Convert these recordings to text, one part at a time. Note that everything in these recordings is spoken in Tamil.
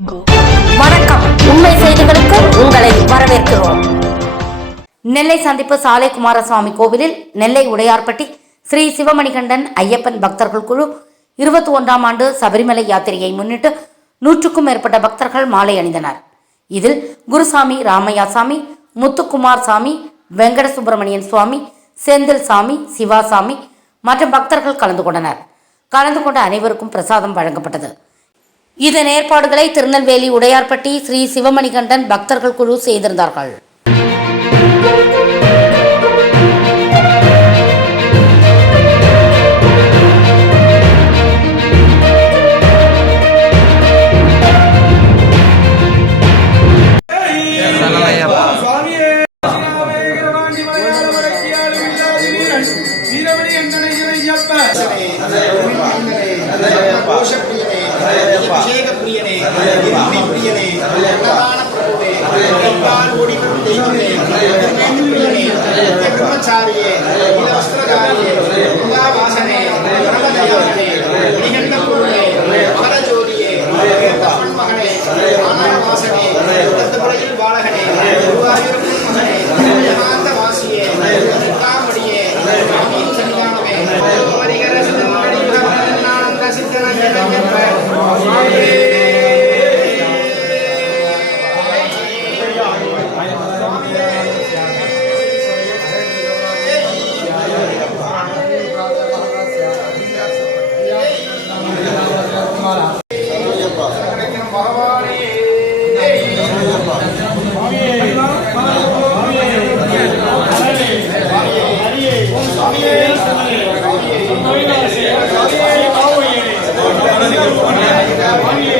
வணக்கம். உண்மை செய்திகளுக்கு உங்களை வரவேற்கிறோம். நெல்லை சந்திப்பு சாலை குமாரசுவாமி கோவிலில் நெல்லை உடையார்பட்டி ஸ்ரீ சிவமணிகண்டன் ஐயப்பன் பக்தர்கள் குழு இருபத்தி ஒன்றாம் ஆண்டு சபரிமலை யாத்திரையை முன்னிட்டு நூற்றுக்கும் மேற்பட்ட பக்தர்கள் மாலை அணிந்தனர். இதில் குருசாமி ராமையா சாமி முத்துக்குமார் சாமி வெங்கட சுப்பிரமணியன் சுவாமி செந்தில் சாமி சிவாசாமி மற்றும் பக்தர்கள் கலந்து கொண்டனர். கலந்து கொண்ட அனைவருக்கும் பிரசாதம் வழங்கப்பட்டது. இதன் ஏற்பாடுகளை திருநெல்வேலி உடையார்பட்டி ஸ்ரீ சிவமணிகண்டன் பக்தர்கள் குழு செய்திருந்தார்கள். வீரமணி அபிஷேக பிரியனே இருமுடி பிரியனே அன்னதான பிரபுவே எங்கால் ஓடி வரும் தெய்வமே திருமேனி பிரியனே நித்திய பிரம்மச்சாரியே இலவஸ்திரகாரியே வாசனே பரமதயாளனே நிகண்ட பொருளே ವಂದೇ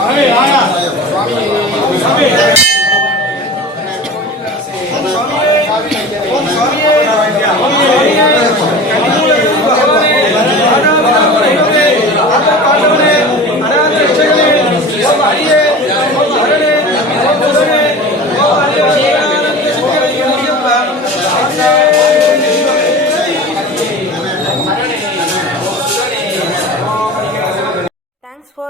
哎呀！